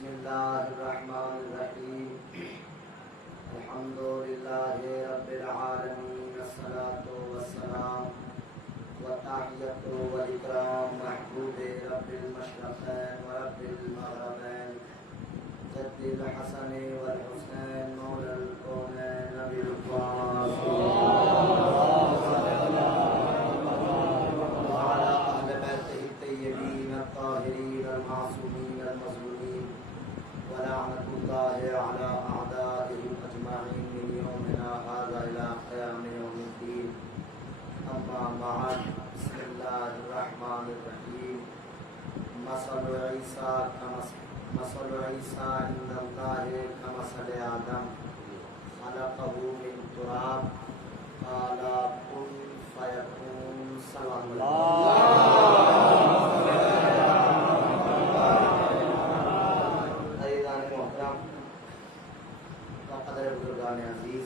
بسم الله الرحمن الرحيم الحمد لله رب العالمين الصلاة والسلام والتحية والإكرام محبوب رب المشرقين ورب المغربين جد الحسن والحسين مولى الكونين نبي القاسم وعلى أهل بيته الطيبين الطاهرين المعصومين المظلومين ولعنة الله على أعدائهم أجمعين من يومنا هذا إلى قيام يوم الدين. أما بعد بسم الله الرحمن الرحيم. مثل عيسى عند الله كمثل آدم خلقه من تراب قال كن فيكون. صلى الله قدر بزرگان عزیز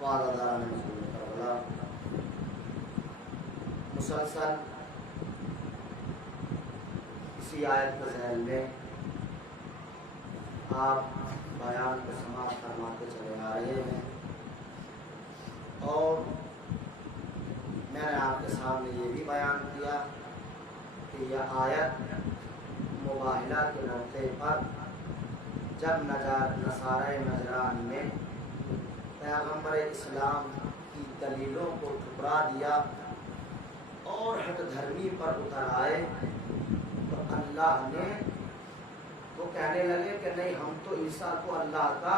والداران مظلوم کربلا، مسلسل اسی آیت کے ذیل میں آپ بیان کو سماعت فرماتے چلے آ رہے ہیں، اور میں نے آپ کے سامنے یہ بھی بیان کیا کہ یہ آیت مباہلہ کے موقع پر جب نصارہ نجران نے پیغمبر اسلام کی دلیلوں کو ٹھکرا دیا اور ہٹ دھرمی پر اتر آئے، تو اللہ نے وہ کہنے لگے کہ نہیں، ہم تو عیسیٰ کو اللہ کا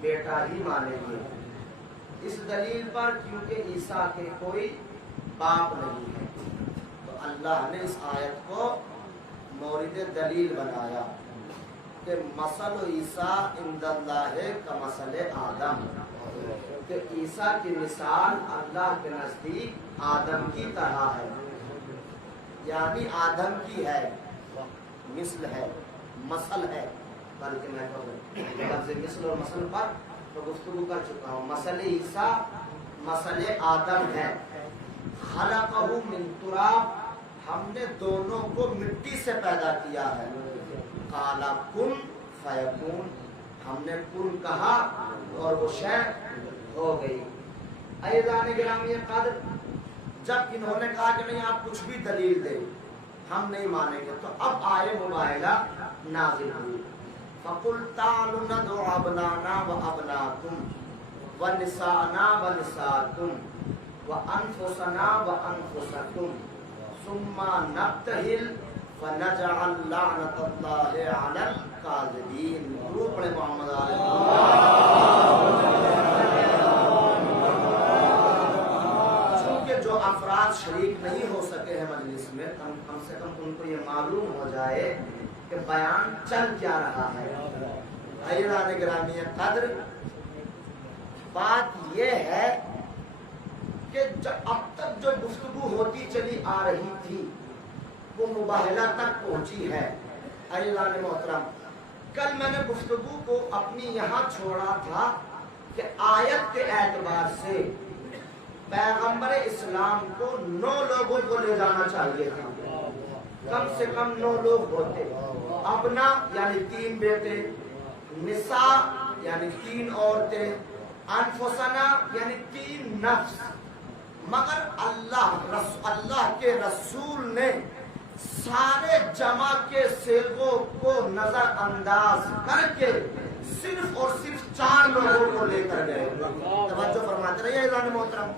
بیٹا ہی مانیں گے، اس دلیل پر کیونکہ عیسیٰ کے کوئی باپ نہیں ہے۔ تو اللہ نے اس آیت کو مورد دلیل بنایا کہ مثل عیسیٰ عند اللہ کمثل آدم، کہ عیسیٰ کی مثال اللہ کے نزدیک آدم کی طرح ہے، یعنی آدم کی ہے، مثل ہے، مثل ہے، بلکہ میں کہوں لفظ مثل اور مثل پر تو گفتگو کر چکا ہوں۔ مثل عیسیٰ مثل آدم ہے، خلقہ من تراب، ہم نے دونوں کو مٹی سے پیدا کیا ہے، قال کن فیکون، ہم نے کن کہا اور وہ شے ہو گئی۔ عزیزان گرامی قدر، جب انہوں نے کہا کہ نہیں آپ کچھ بھی دلیل دیں ہم نہیں مانیں گے، تو اب آئے مباہلہ نازل ہوئی، فَقُلْ تَعَالُوا نَدْعُ أَبْنَاءَنَا وَأَبْنَاءَكُمْ وَنِسَاءَنَا وَنِسَاءَكُمْ وَأَنفُسَنَا وَأَنفُسَكُمْ ثُمَّ نَبْتَهِلْ فَنَجْعَلْ لَعْنَةَ اللَّهِ عَلَى الْكَاذِبِينَ۔ ضرور پڑھے محمد علیہ۔ چونکہ جو افراد شریک نہیں ہو سکے ہیں مجلس میں، کم سے کم ان کو یہ معلوم ہو جائے کہ بیان چل کیا رہا ہے۔ عزیزان گرامی قدر، بات یہ ہے کہ اب تک جو گفتگو ہوتی چلی آ رہی تھی وہ مباہلہ تک پہنچی ہے۔ عزیزان محترم، کل میں نے گفتگو کو اپنی یہاں چھوڑا تھا کہ آیت کے اعتبار سے پیغمبر اسلام کو 9 لوگوں کو لے جانا چاہیے تھا، کم سے کم 9 لوگ ہوتے، ابنا یعنی 3 بیٹے، نساء یعنی 3 عورتیں، انفسنا یعنی 3 نفس، مگر اللہ کے رسول نے سارے جمع کے صیغوں کو نظر انداز کر کے صرف اور صرف 4 لوگوں کو لے کر گئے۔ توجہ فرماتے رہیے عزیزان محترم،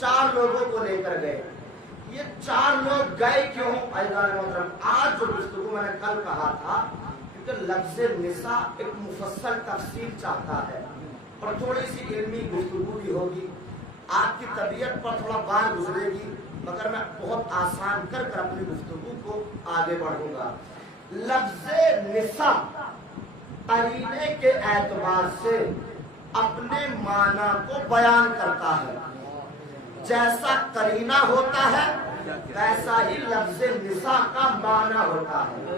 4 لوگوں کو لے کر گئے۔ یہ 4 لوگ گئے کیوں عزیزان محترم؟ آج جو گفتگو میں نے کل کہا تھا، کیونکہ لفظ نساء ایک مفصل تفصیل چاہتا ہے اور تھوڑی سی علمی گفتگو بھی ہوگی، آپ کی طبیعت پر تھوڑا بار گزرے گی، مگر میں بہت آسان کر اپنی گفتگو کو آگے بڑھوں گا۔ لفظ نساء قرینے کے اعتبار سے اپنے معنی کو بیان کرتا ہے، جیسا قرینہ ہوتا ہے ویسا ہی لفظ نساء کا معنی ہوتا ہے،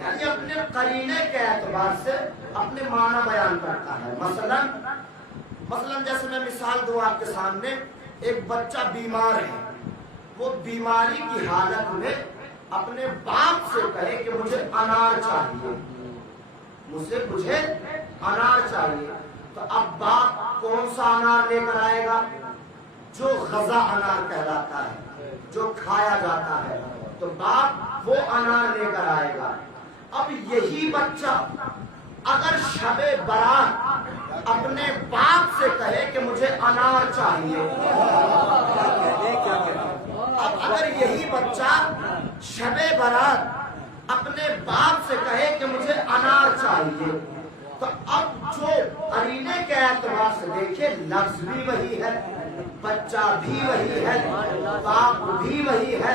یعنی اپنے قرینے کے اعتبار سے اپنے معنی بیان کرتا ہے۔ مثلا جیسے میں مثال دوں آپ کے سامنے، ایک بچہ بیمار ہے، وہ بیماری کی حالت میں اپنے باپ سے کہے کہ مجھے انار چاہیے، مجھے انار چاہیے، تو اب باپ کون سا انار لے کر آئے گا؟ جو غذا انار کہلاتا ہے، جو کھایا جاتا ہے، تو باپ وہ انار لے کر آئے گا۔ اب یہی بچہ اگر شب برات اپنے باپ سے کہے کہ مجھے انار چاہیے، اب اگر یہی بچہ شب برات اپنے باپ سے کہے کہ مجھے انار چاہیے، تو اب جو قرینے کے اعتبار سے دیکھیں، لفظ بھی وہی ہے، بچہ بھی وہی ہے، باپ بھی وہی ہے،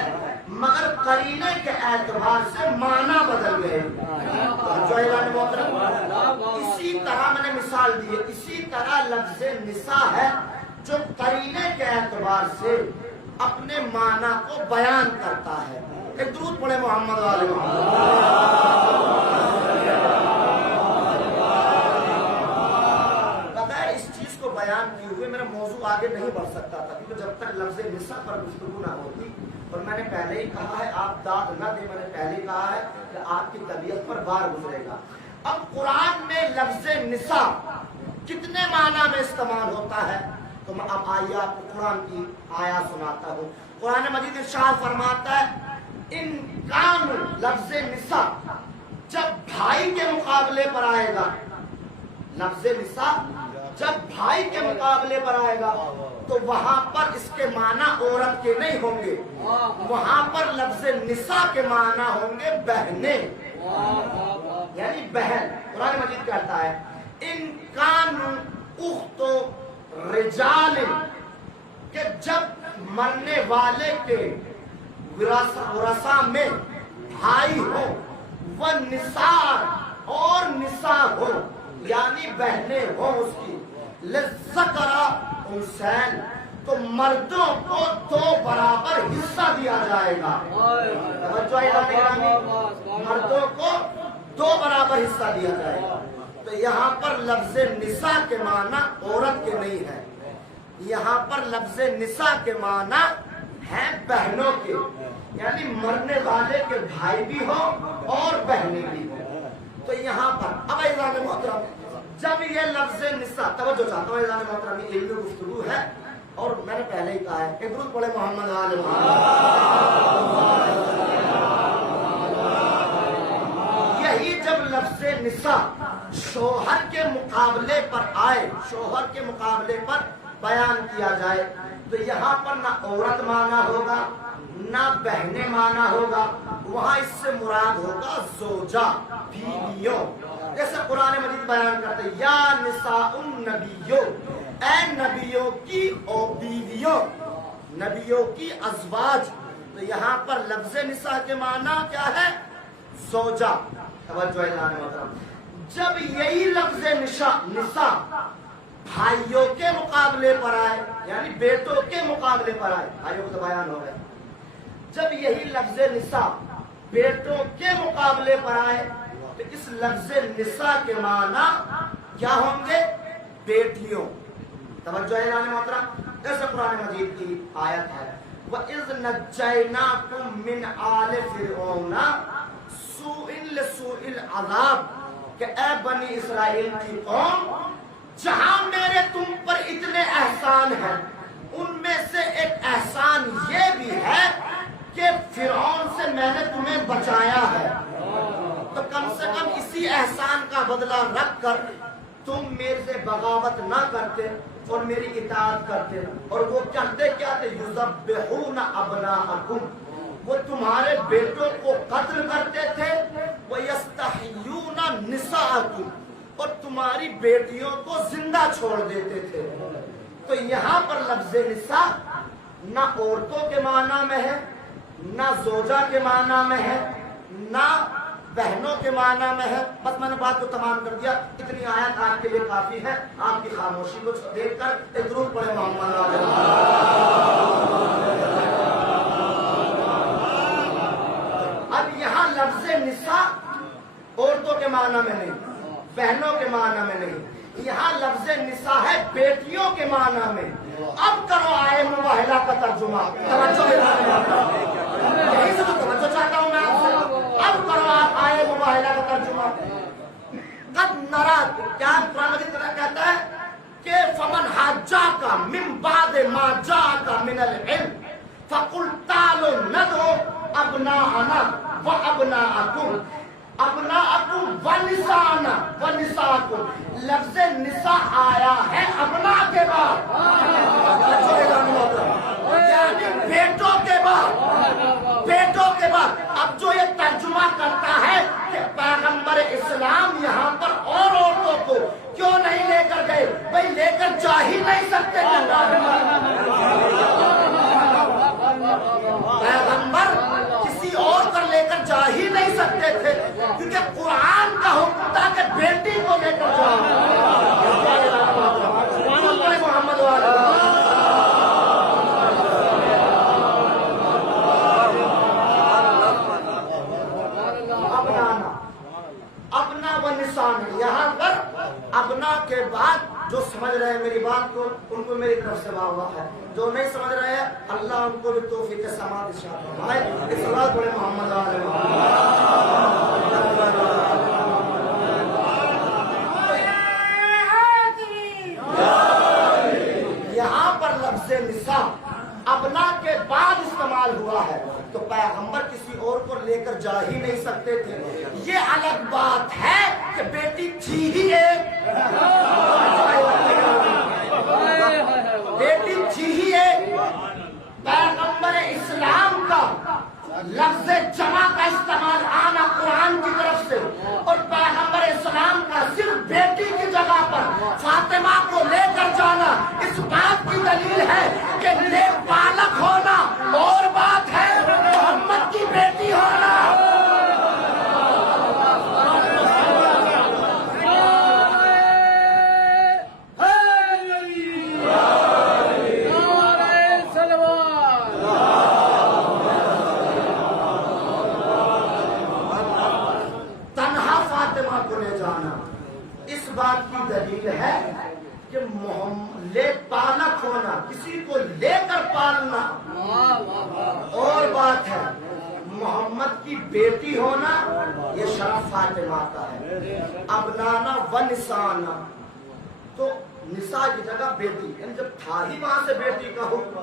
مگر قرینے کے اعتبار سے معنی بدل گئے۔ جو اعلان محترم، اسی طرح میں نے مثال دی ہے، اسی طرح لفظ نساء ہے جو قرینے کے اعتبار سے اپنے معنی کو بیان کرتا ہے۔ ایک درود پڑھے محمد والے محمد۔ بیان کیے ہوئے میرا موضوع آگے نہیں بڑھ سکتا تھا، کیونکہ جب تک لفظ نساء پر گفتگو نہ ہوتی، اور میں نے پہلے ہی کہا ہے آپ داد نہ دیں، میں نے پہلے ہی کہا ہے کہ آپ کی طبیعت پر بار گزرے گا۔ اب قرآن میں لفظ نساء کتنے معنی میں استعمال ہوتا ہے؟ تو میں اب آئیے آپ کو قرآن کی آیات سناتا ہوں۔ قرآن مجید ارشاد فرماتا ہے ان کان، لفظ نساء جب بھائی کے مقابلے پر آئے گا، لفظ نساء جب بھائی کے مقابلے پر آئے گا تو وہاں پر اس کے معنی عورت کے نہیں ہوں گے، وہاں پر لفظ نساء کے معنی ہوں گے بہنیں، یعنی بہن۔ قرآن مجید کہتا ہے ان کان اخت رجال، کہ جب مرنے والے کے ورثہ میں بھائی ہو، وہ نساء اور نساء ہو، یعنی بہنیں ہوں اس کی، للذکر انثیین، تو مردوں کو 2 برابر حصہ دیا جائے گا۔ مردوں کو 2 برابر حصہ دیا جائے گا۔ تو یہاں پر لفظ نساء کے معنی عورت کے نہیں ہے، یہاں پر لفظ نساء کے معنی ہیں بہنوں کے، یعنی مرنے والے کے بھائی بھی ہوں اور بہنیں بھی ہوں۔ تو یہاں پر اب اعزاز محترم، جب یہ لفظ نساء، توجہ چاہتا ہوں اعزاز محترم، یہ علمی گفتگو ہے اور میں نے پہلے ہی کہا ہے کہ درود پڑھے محمد آل محمد۔ یہی جب لفظ نساء شوہر کے مقابلے پر آئے، شوہر کے مقابلے پر بیان کیا جائے، تو یہاں پر نہ عورت معنی ہوگا نہ بہنیں معنی ہوگا، وہاں اس سے مراد ہوگا زوجہ، بیویوں۔ جیسے قرآن مجید بیان کرتے ہیں یا نساء النبیوں، اے نبیوں کی او بیویوں، نبیوں کی ازواج۔ تو یہاں پر لفظ نساء کے معنی کیا ہے؟ زوجہ۔ توجہ اعلان محترم، جب یہی لفظ نساء بھائیوں کے مقابلے پر آئے، یعنی بیٹوں کے مقابلے پر آئے، بھائیوں کو تو بیان ہو گئے، جب یہی لفظ نساء بیٹوں کے مقابلے پر آئے تو اس لفظ نساء کے معنی کیا ہوں گے؟ بیٹیوں۔ توجہ اعلان محترم، جیسے قرآن مجید کی آیت ہے وَإِذْ نَجَّيْنَاكُمْ مِنْ آلِ فِرْعَوْنَ سُوءٍ لِسُوءِ الْعَذَابِ، کہ اے بنی اسرائیل کی قوم، جہاں میرے تم پر اتنے احسان ہیں، ان میں سے ایک احسان یہ بھی ہے کہ فرعون سے میں نے تمہیں بچایا ہے، تو کم سے کم اسی احسان کا بدلہ رکھ کر تم میرے سے بغاوت نہ کرتے اور میری اطاعت کرتے۔ اور وہ کہتے کیا تھے؟ یذبحون ابناءکم، وہ تمہارے بیٹوں کو قتل کرتے تھے، ویستحیون نساءکم، اور تمہاری بیٹیوں کو زندہ چھوڑ دیتے تھے۔ تو یہاں پر لفظ نساء نہ عورتوں کے معنی میں ہے، نہ زوجہ کے معنی میں ہے، نہ بہنوں کے معنی میں ہے۔ بس میں نے بات کو تمام کر دیا، اتنی آیات آپ کے لیے کافی ہے۔ آپ کی خاموشی کو دیکھ کر ایک درود پڑھے محمد علیہ۔ اب یہاں لفظ نساء عورتوں کے معنی میں نہیں، بہنوں کے معنی میں نہیں، یہاں لفظ نساء ہے بیٹیوں کے معنی میں۔ اب کرو آئے مباہلہ کا ترجمہ، توجہ یہی سے تو توجہ چاہتا ہوں میں کیا قرآن مجید کہتا ہے کہ فمن حاجاک من بعد ما جاءک من العلم فقل تعالوا ندعو ابناءنا وابناءکم ابناءکم ونساءنا ونساءکم. لفظ نساء آیا ہے ابنا کے بعد، یعنی بیٹوں کے بعد، بیٹوں کے بعد. اب جو یہ ترجمہ کرتا ہے کہ پیغمبر اسلام یہاں پر اور عورتوں کو کیوں نہیں لے کر گئے؟ بھئی لے کر جا ہی نہیں سکتے. پیغمبر کسی اور پر لے کر جا ہی نہیں سکتے تھے، کیونکہ قرآن کا حکم تھا کہ بیٹی کو لے کر جاؤ. محمد ابنا و نسان. یہاں پر ابنا کے بعد جو سمجھ رہے ہیں میری بات کو ان کو میری طرف سے واہ واہ ہے، جو نہیں سمجھ رہے ہیں اللہ ان کو بھی توفیق سماعت ارشاد فرمائے. اس صلاۃ پڑھیں محمد آل محمد. یہاں پر لفظ نساء ابنا کے بعد استعمال ہوا ہے، تو پیغمبر کسی اور کو لے کر جا ہی نہیں سکتے تھے. یہ الگ بات ہے کہ بیٹی تھی ہی ایک، بیٹی تھی ہی ایک. پیغمبر اسلام کا لفظ جمع کا استعمال آنا قرآن کی طرف سے، اور پیغمبر اسلام کا صرف بیٹی کی جگہ پر فاطمہ کو لے کر جانا اس بات کی دلیل ہے کہ نیک بالغ ہونا اور بات ہے محمد کی بیٹی ہونا. اس بات کی دلیل ہے کہ لے پالک ہونا، کسی کو لے کر پالنا اور بات ہے، محمد کی بیٹی ہونا یہ شرف فاطمہ کا ہے. ابنانا و نسانا، تو نساء کی جگہ بیٹی، یعنی جب تھا ہی وہاں سے بیٹی کا حکم.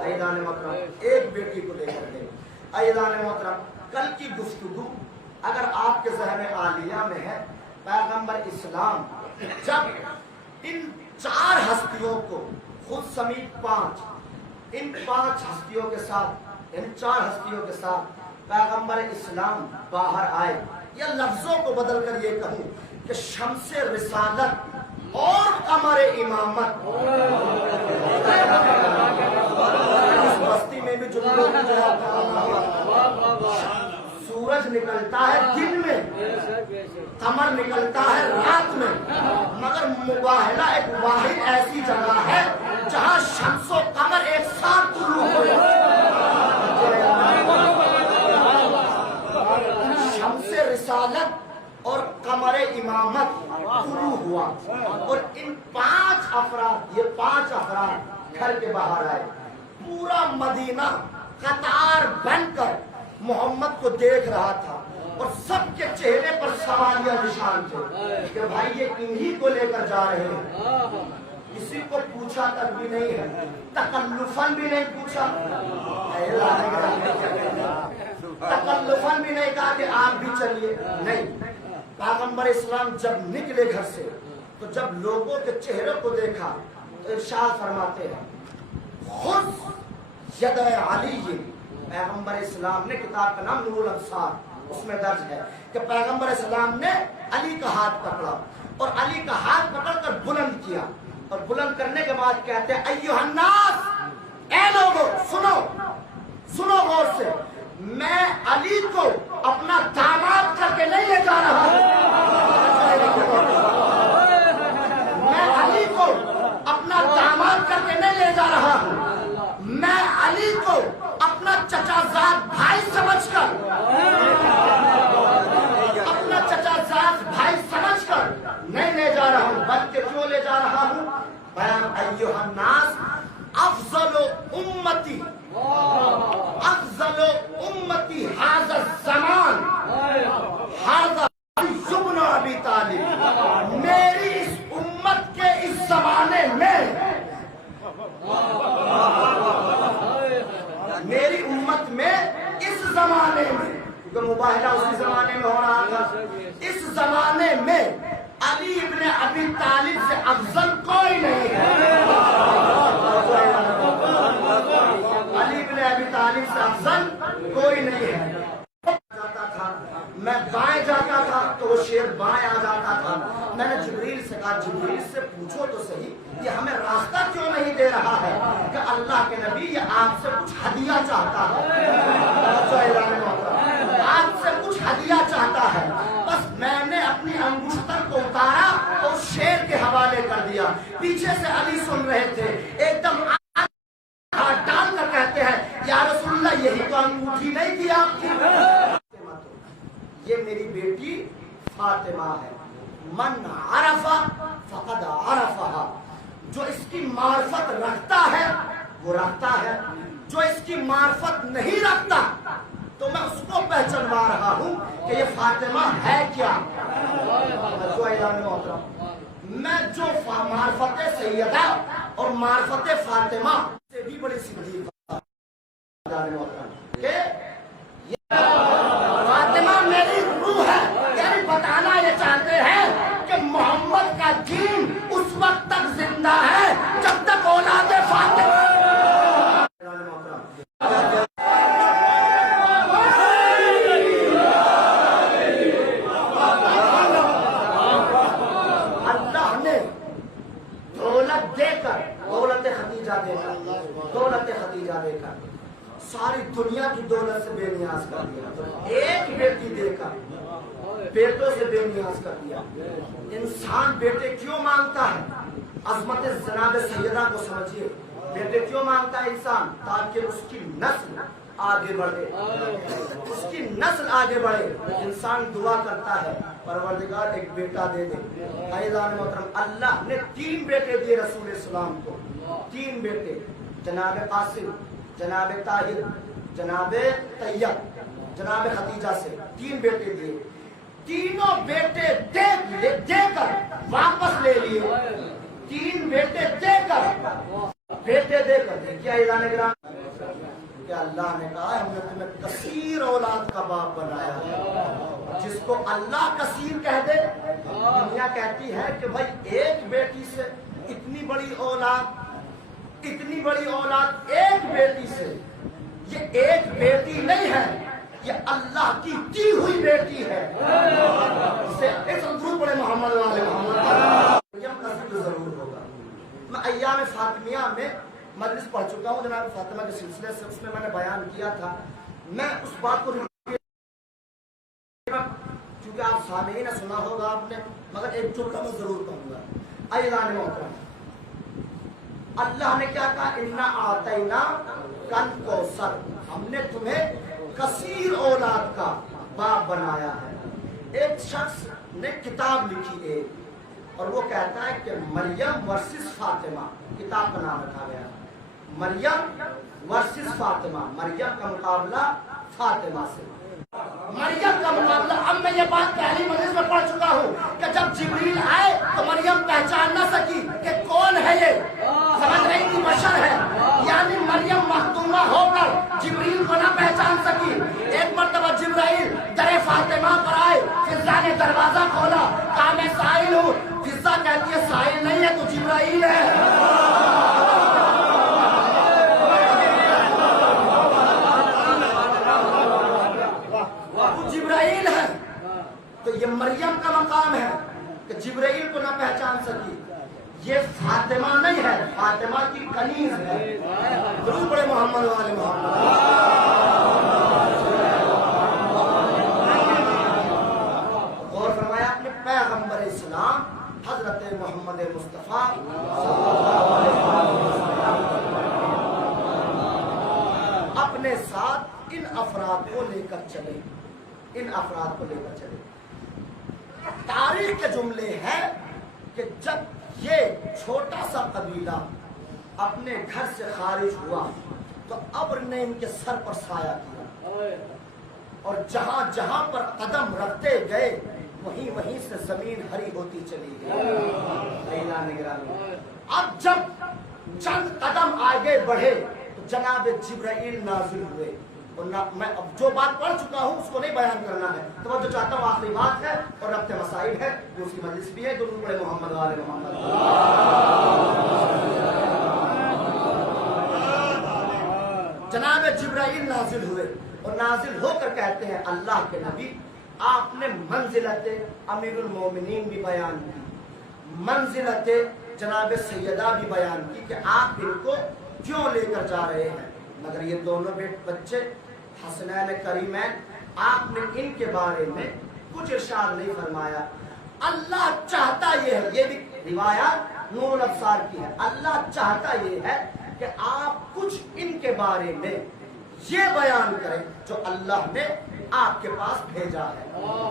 عزیزان محترم ایک بیٹی کو لے کر گئے. عزیزان محترم کل کی گفتگو اگر آپ کے ذہن عالیہ میں ہے، پیغمبر اسلام جب ان 4 ہستیوں کو خود سمیت 5، ان 5 ہستیوں کے ساتھ، ان 4 ہستیوں کے ساتھ پیغمبر اسلام باہر آئے، یا لفظوں کو بدل کر یہ کہوں کہ شمس رسالت اور قمر امامت. اس بستی میں بھی جملوں کی جو ہے سورج نکلتا ہے دن میں، قمر نکلتا ہے رات میں، مگر مباہلہ ایک واحد ایسی جگہ ہے جہاں شمس و قمر ایک ساتھ طلوع ہوئے. شمس رسالت اور قمر امامت طلوع ہوا، اور ان 5 افراد، یہ 5 افراد گھر کے باہر آئے. پورا مدینہ قطار بن کر محمد کو دیکھ رہا تھا، اور سب کے چہرے پر سوالیہ نشان تھے کہ بھائی یہ انہی کو لے کر جا رہے ہیں. کسی کو پوچھا تک بھی نہیں ہے، تکلفاً بھی نہیں پوچھا، تکلفاً بھی نہیں کہا کہ آپ بھی چلیے، نہیں. پیغمبر اسلام جب نکلے گھر سے تو جب لوگوں کے چہروں کو دیکھا تو ارشاد فرماتے ہیں خذ ید علی. پیغمبر اسلام نے، کتاب کا نام نور الابصار، اس میں درج ہے کہ پیغمبر اسلام نے علی کا ہاتھ پکڑا، اور علی کا ہاتھ پکڑ کر بلند کیا، اور بلند کرنے کے بعد کہتے ہیں ایھا الناس، اے لوگو سنو، سنو غور سے، میں علی کو اپنا داماد کر کے نہیں لے جا رہا ہوں، میں علی کو اپنا داماد کر کے نہیں لے جا رہا ہوں، میں علی کو اپنا چچا زاد بھائی سمجھ کر، اپنا چچا زاد بھائی سمجھ کر نہیں لے جا رہا ہوں، بلکہ کیوں لے جا رہا ہوں؟ بیان ایھا الناس افضل امتی، افضل امتی ھذا الزمان ھذا ابن ابی طالب. میری امت میں اس زمانے میں، کیونکہ مباہلہ اسی زمانے میں ہو رہا تھا، اس زمانے میں علی ابن ابی طالب سے افضل کوئی نہیں ہے۔ علی ابن ابی طالب سے افضل کوئی نہیں ہے۔ میں بائیں جاتا تھا تو وہ شیر بائیں آ جاتا تھا۔ میں نے جبریل سے کہا جبریل سے پوچھو تو صحیح، یہ ہمیں راستہ کیوں نہیں دے رہا ہے کہ اللہ کے نبی یہ آپ سے کچھ ہدیہ چاہتا ہے، آپ سے کچھ ہدیہ چاہتا ہے۔ بس میں نے اپنی انگشتر کو اتارا اور شیر کے حوالے کر دیا۔ پیچھے سے علی سن رہے تھے، ایک دم ہاتھ ڈال کر کہتے ہیں یا رسول اللہ یہی تو انگوٹھی نہیں تھی آپ کی؟ یہ میری بیٹی فاطمہ ہے۔ من عرف فقد عرفها، جو اس کی معرفت رکھتا ہے وہ رکھتا ہے، جو اس کی معرفت نہیں رکھتا تو میں اس کو پہچانوا رہا ہوں کہ یہ فاطمہ ہے کیا۔ میں جو معرفت سیدہ اور معرفت فاطمہ سے بھی بڑی سمجھی کہ فاطمہ میری روح ہے، یعنی بتانا یہ چاہتے ہیں کہ محمد کا دین اس وقت تک زندہ ہے جب تک اولاد فاطمہ۔ اللہ نے دولت دے کر، دولت خدیجہ دے کر ساری دنیا کی دولت سے بے نیاز کر دیا، ایک بیٹی دے کر بیٹوں سے بے نیاز کر دیا۔ انسان بیٹے کیوں مانگتا ہے؟ عظمت جناب سیدہ کو سمجھیے، بیٹے کیوں مانگتا ہے انسان؟ تاکہ اس کی نسل آگے بڑھے، اس کی نسل آگے بڑھے۔ انسان دعا کرتا ہے پروردگار ایک بیٹا دے دے۔ عزیزان محترم، اللہ نے 3 بیٹے دیے رسول اسلام کو، 3 بیٹے، جناب قاسم، جناب طاہر، جناب طیب، جناب خدیجہ سے 3 بیٹے دیے۔ تینوں بیٹے دے کر واپس لے لیے، 3 بیٹے دے کر دیکھیے اعلان گرام کہ اللہ نے کہا ہم نے تمہیں کثیر اولاد کا باپ بنایا ہے۔ جس کو اللہ کثیر کہہ دے، دنیا کہتی ہے کہ بھائی ایک بیٹی سے اتنی بڑی اولاد ایک بیٹی سے، یہ ایک بیٹی نہیں ہے، یہ اللہ کی دی ہوئی بیٹی ہے۔ بڑے محمد والے محمد ضرور ہوگا۔ میں ایام فاطمیہ میں مجلس پڑھ چکا ہوں جناب فاطمہ کے سلسلے سے، اس میں میں نے بیان کیا تھا۔ میں اس بات کو چونکہ آپ سامعین نے سنا ہوگا آپ نے، مگر ایک جملہ میں ضرور کہوں گا۔ اعلان محترم، اللہ نے کیا کہا؟ انا آتینا کن کوثر، ہم نے تمہیں کثیر اولاد کا باپ بنایا ہے۔ ایک شخص نے کتاب لکھی ہے اور وہ کہتا ہے کہ مریم ورسس فاطمہ، کتاب کا نام رکھا گیا مریم ورسس فاطمہ، مریم کا مقابلہ فاطمہ سے، مریم کا مقابلہ۔ اب میں یہ بات پہلی مجلس میں پڑھ چکا ہوں کہ جب جبریل آئے تو مریم پہچان نہ سکی کہ کون ہے یہ، سمجھ رہی تھی بشر ہے، یعنی مریم مختومہ ہو کر جبریل کو نہ پہچان سکی۔ ایک مرتبہ جبرائیل در فاطمہ پر آئے، فضا نے دروازہ کھولا، کہا میں سائل ہوں۔ فضا کہتی ہے سائل نہیں ہے تو جبرائیل ہے۔ جبرائیل ہے تو یہ مریم کا مقام ہے کہ جبرائیل کو نہ پہچان سکی۔ یہ فاطمہ نہیں ہے، فاطمہ کی کنیز ہے۔ ضرور بڑے محمد والے محمد۔ غور فرمایا اپنے پیغمبر اسلام حضرت محمد مصطفیٰ اپنے ساتھ ان افراد کو لے کر چلے، تاریخ کے جملے ہیں کہ جب یہ چھوٹا سا قبیلہ اپنے گھر سے خارج ہوا تو ابر نے ان کے سر پر سایہ کیا، اور جہاں جہاں پر قدم رکھتے گئے وہیں سے زمین ہری ہوتی چلی گئی۔ اب جب چند قدم آگے بڑھے تو جناب جبرائیل نازل ہوئے، اور میں اب جو بات پڑھ چکا ہوں اس کو نہیں بیان کرنا ہے. تو میں جو چاہتا ہوں آخری بات ہے اور ربط مسائل ہے، دوسری مجلس بھی ہے. درود پڑھے محمد و آل محمد. جناب جبرائیل نازل ہوئے اور نازل ہو کر کہتے ہیں اللہ کے نبی آپ نے منزلت امیر المومنین بھی بیان کی، منزلت جناب سیدہ بھی بیان کی کہ آپ ان کو کیوں لے کر جا رہے ہیں. مگر یہ دونوں بچے حسنین کریمین آپ نے ان کے بارے میں کچھ ارشاد نہیں فرمایا. اللہ چاہتا یہ ہے، یہ بھی روایات نور الابصار کی ہے، اللہ چاہتا یہ ہے کہ آپ کچھ ان کے بارے میں یہ بیان کریں جو اللہ نے آپ کے پاس بھیجا ہے.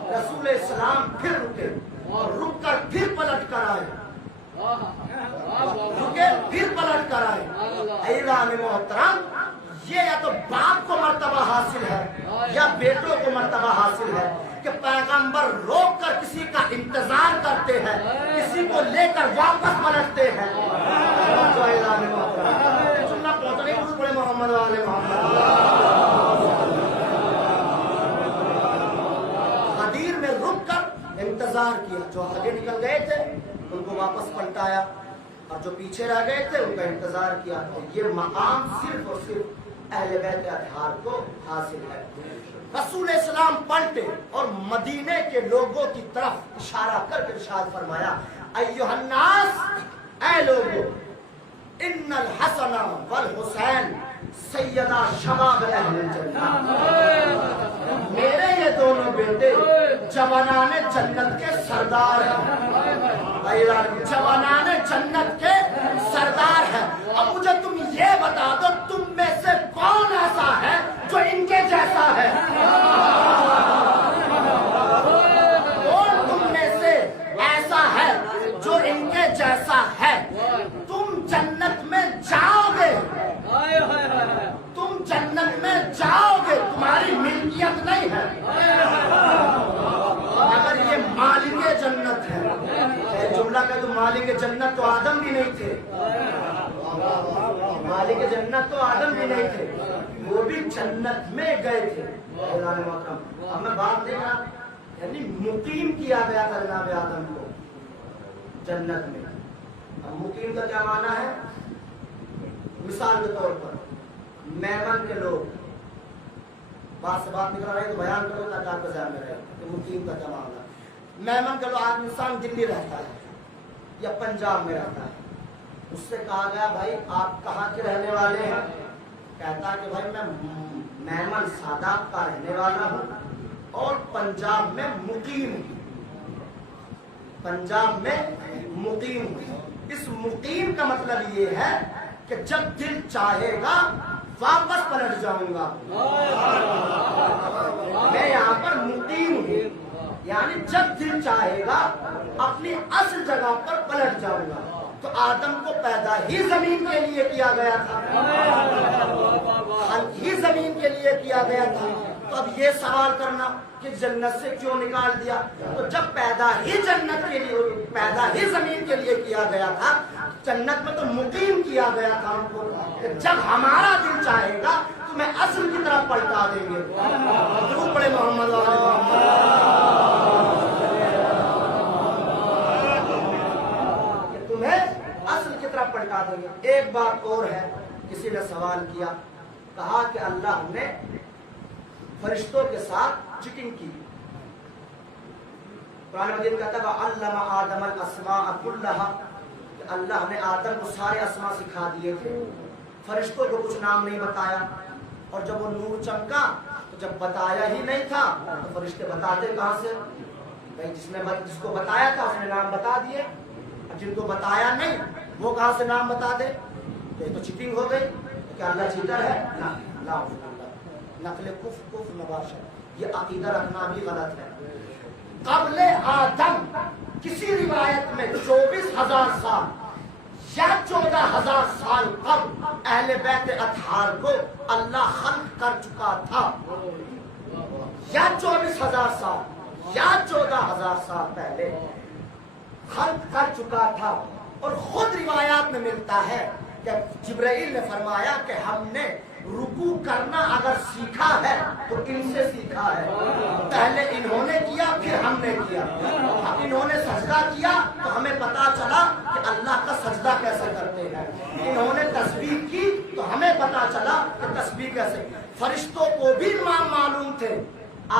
رسول اسلام پھر رکے اور رک کر پھر پلٹ کر آئے، رکے پھر پلٹ کر آئے. اعلان محترم، یہ یا تو باپ کو مرتبہ حاصل ہے یا بیٹوں کو مرتبہ حاصل ہے کہ پیغمبر روک کر کسی کا انتظار کرتے ہیں، کسی کو لے کر واپس پلٹتے ہیں. سننا پہنچنے درود پڑھے محمد و آل محمد. غدیر میں رک کر انتظار کیا، جو آگے نکل گئے تھے ان کو واپس پلٹایا اور جو پیچھے رہ گئے تھے ان کا انتظار کیا. یہ مقام صرف اور صرف اہل بیت اطہار کو حاصل ہے. رسول اسلام پلٹے اور مدینے کے لوگوں کی طرف اشارہ کر کے ارشاد فرمایا ایھا الناس، اے لوگوں، ان الحسن والحسین سیدہ شباب اہل الجنہ، میرے یہ دونوں بیٹے جوانان جنت کے سردار ہیں، جوانان جنت کے سردار ہیں. اب مجھے تم یہ بتا دو تم میں سے کون ایسا ہے جو ان کے جیسا ہے؟ کون تم میں سے ایسا ہے جو ان کے جیسا ہے؟ تم جنت میں جاؤ گے، تم جنت میں جاؤ گے، تمہاری ملکیت نہیں ہے. اگر یہ مالک جنت ہے، جملہ کہ تو مالک جنت تو آدم بھی نہیں تھے، مالک جنت تو آدم بھی نہیں تھے، وہ بھی جنت میں گئے تھے. اب میں بات دیکھ رہا، یعنی مقیم کیا گیا تھا جناب آدم کو جنت میں. اب مقیم کا کیا معنی ہے؟ مثال کے طور پر میمن کے لوگ، بات سے بات نکل رہے تو بیان کرو تاکہ آپ کو ذہن میں رہے کہ مقیم کا کیا معنی ہے. میمن کا لوگ آدمی انسان دلی رہتا ہے یا پنجاب میں رہتا ہے، اس سے کہا گیا بھائی آپ کہاں کے رہنے والے ہیں؟ کہتا کہ بھائی میں میمن سادات کا رہنے والا ہوں اور پنجاب میں مقیم ہوں، پنجاب میں مقیم ہوں. اس مقیم کا مطلب یہ ہے کہ جب دل چاہے گا واپس پلٹ جاؤں گا. میں یہاں پر مقیم ہوں، یعنی جب دل چاہے گا اپنی اصل جگہ پر پلٹ جاؤں گا. تو آدم کو پیدا ہی زمین کے لیے کیا گیا تھا، خلق ہی زمین کے لیے کیا گیا تھا. تو اب یہ سوال کرنا کہ جنت سے کیوں نکال دیا؟ تو جب پیدا ہی جنت کے لیے، پیدا ہی زمین کے لیے کیا گیا تھا، جنت میں تو مقیم کیا گیا تھا ان کو. جب ہمارا دل چاہے گا تو میں اصل کی طرف پلٹا دیں گے. درود پڑھے محمد و آل محمد. اصل کی طرف پلٹا دیں گے. ایک بات اور ہے، کسی نے سوال کیا، کہا کہ اللہ نے فرشتوں کے ساتھ چیٹنگ کی. قرآن مجید کہتا ہے علم آدم الاسماء کلھا، کہ اللہ نے آدم کو سارے اسماء سکھا دیے تھے، فرشتوں کو کچھ نام نہیں بتایا. اور جب وہ نور چمکا تو جب بتایا ہی نہیں تھا تو فرشتے بتاتے کہاں سے؟ جس کو بتایا تھا اس نے نام بتا دیے، جن کو بتایا نہیں وہ کہاں سے نام بتا دے؟ تو یہ تو چیٹنگ ہو گئی. کیا اللہ چیٹر ہے؟ نقل کف نباشا، یہ عقیدہ رکھنا بھی غلط ہے. قبل آدم کسی روایت میں 24,000 سال یا 14,000 سال قبل اہل بیت اطہار کو اللہ خلق کر چکا تھا، یا 24,000 سال یا 14,000 سال پہلے خلق کر چکا تھا. اور خود روایات میں ملتا ہے کہ جبرائیل نے فرمایا کہ ہم نے رکوع کرنا اگر سیکھا ہے تو ان سے سیکھا ہے. پہلے انہوں نے کیا پھر ہم نے کیا. انہوں نے سجدہ کیا تو ہمیں پتا چلا کہ اللہ کا سجدہ کیسے کرتے ہیں. انہوں نے تسبیح کی تو ہمیں پتا چلا کہ تسبیح کیسے. فرشتوں کو بھی معلوم تھے,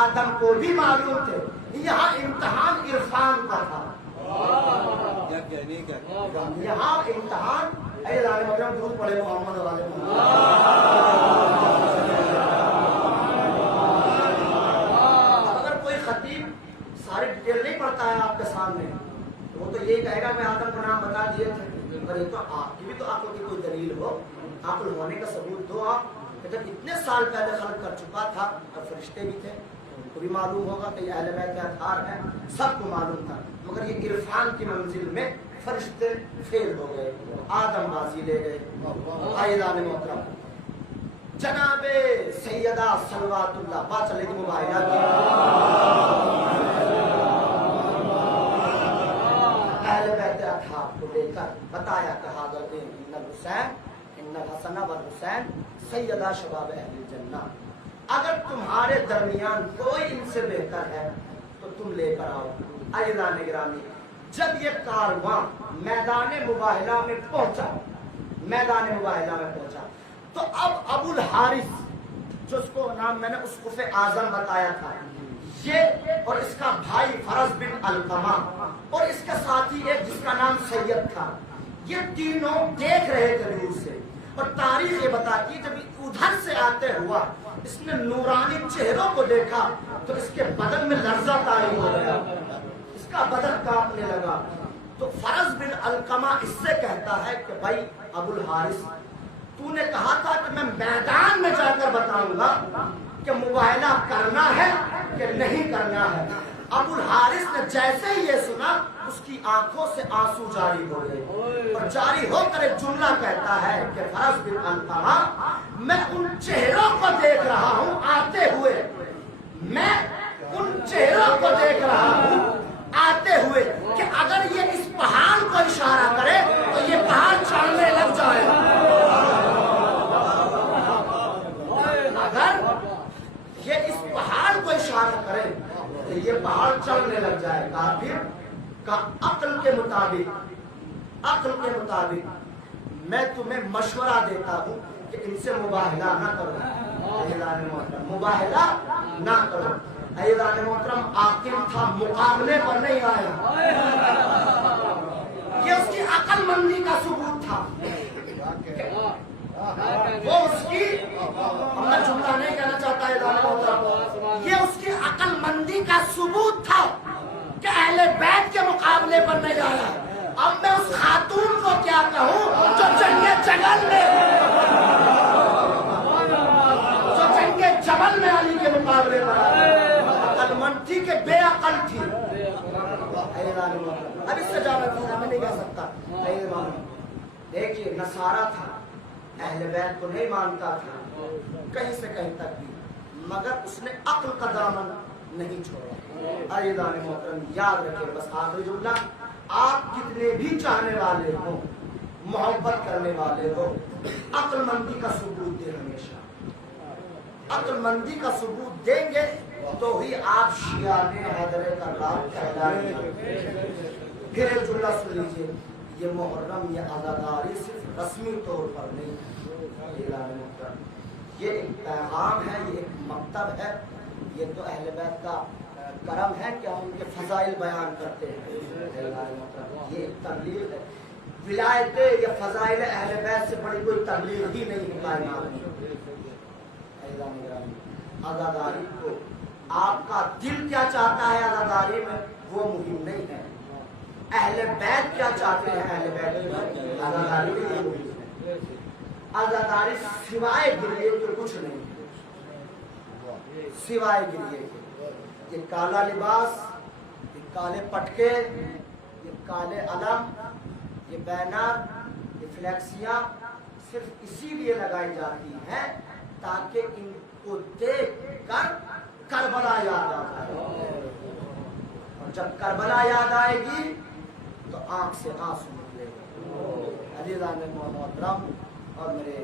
آدم کو بھی معلوم تھے. یہاں امتحان عرفان کا تھا. یہاں امتحان درود پڑھے محمد والے اگر کوئی خطیب ساری ڈیٹیل نہیں پڑھتا ہے آپ کے سامنے وہ تو یہی کہے گا میں آدم کو نام بتا دیے تھے. پر یہ تو آپ کی بھی تو عقل کی کوئی دلیل ہو, عقل ہونے کا ثبوت دو آپ کہ جب اتنے سال پہلے خلق کر چکا تھا اور فرشتے بھی تھے ان کو بھی معلوم ہوگا کہ یہ اہل بیت کے اطہار ہیں, سب کو معلوم تھا. مگر یہ عرفان کی منزل میں فرشتے فیل ہو گئے, آدم بازی لے گئے. عائلان محترم جناب سیدہ صلوات اللہ بات چلے گی موبائلات کی. اہل بیت اطہار کو لے کر بتایا کہ حضرت ان الحسین ان الحسن والحسین سیدہ شباب اہل الجنہ. اگر تمہارے درمیان کوئی ان سے بہتر ہے تو تم لے کر آؤ. عزیزان گرامی, جب یہ کارواں میدان مباہلہ میں پہنچا تو اب ابو الحارث جو اس کو نام میں نے اسقف اعظم بتایا تھا, یہ اور اس کا بھائی فرز بن علقمہ اور اس کے ساتھی ایک جس کا نام سید تھا, یہ تینوں دیکھ رہے تھے دور سے. اور تاریخ یہ بتاتی جب ادھر سے آتے ہوا اس نے نورانی چہروں کو دیکھا تو اس کے بدن میں لرزہ طاری ہو گیا, اس کا بدن کانپنے لگا. تو فرز بن علقمہ اس سے کہتا ہے کہ بھائی ابو الحارث تو نے کہا تھا کہ میں میدان میں جا کر بتاؤں گا کہ مباہلہ کرنا ہے کہ نہیں کرنا ہے. ابو الحارث نے جیسے ہی یہ سنا اس کی آنکھوں سے آنسو جاری ہو گئے اور جاری ہو کر ایک جملہ کہتا ہے کہ فرز بن علقمہ میں ان چہروں کو دیکھ رہا ہوں آتے ہوئے, میں ان چہروں کو دیکھ رہا ہوں آتے ہوئے کہ اگر یہ اس پہاڑ کو اشارہ کرے تو یہ پہاڑ چلنے لگ جائے. اگر یہ اس پہاڑ کو اشارہ کرے تو یہ پہاڑ چلنے لگ جائے گا. پھر کا عقل کے مطابق میں تمہیں مشورہ دیتا ہوں کہ ان سے مباہلہ نہ کرو, مباہلہ نہ کرو. عزیزان محترم عاقل تھا, مقابلے پر نہیں آیا. یہ اس کی عقل مندی کا ثبوت تھا. وہ اس کی میں جملہ نہیں کہنا چاہتا عزیزان محترم, یہ اس کی عقل مندی کا ثبوت تھا کہ اہل بیت کے مقابلے پر نہیں آیا. اب میں اس خاتون کو کیا کہوں جو جنگ جبل میں علی کے مقابلے پر آیا. عقل مند تھی کہ بے عقل تھی. اب اس سے زیادہ میں نہیں کہہ سکتا. دیکھیے نصارہ تھا, اہل بیت کو نہیں مانتا تھا کہیں سے کہیں تک بھی, مگر اس نے عقل کا دامن نہیں چھوڑا. عزیزان محترم یاد رکھیں, بس آخری جملہ, آپ کتنے بھی چاہنے والے ہوں, محبت کرنے والے ہو, عقل مندی کا ثبوت دیں. ہمیشہ عقل مندی کا ثبوت دیں گے تو ہی آپ شیعہ حیدر کرار کہلائیں گے. پھر ایک جملہ سن لیجیے, یہ محرم یہ عزاداری صرف رسمی طور پر نہیں, یہ ایک پیغام ہے, یہ ایک مکتب ہے. یہ تو اہل بیت کا کرم ہے کہ ہم ان کے فضائل بیان کرتے ہیں. یہ ایک تبلیغ ہے. ولایت یا فضائل اہل بیت سے بڑی کوئی تبلیغ ہی نہیں ہے کائنات میں. عزاداری کو آپ کا دل کیا چاہتا ہے عزاداری میں وہ مہم نہیں ہے. اہل بیت کیا چاہتے ہیں اہل بیت میں عزاداری میں یہ مہم ہے. عزاداری سوائے گریے کے کچھ نہیں ہے, سوائے گریے کے. یہ کالا لباس, یہ کالے پٹکے, یہ کالے علم, یہ بینر, یہ فلیکسیاں صرف اسی لیے لگائی جاتی ہیں تاکہ ان کو دیکھ کر کربلا یاد آ جائے. اور جب کربلا یاد آئے گی تو آنکھ سے آنسو نکلے گا. عزیزان محترم اور میرے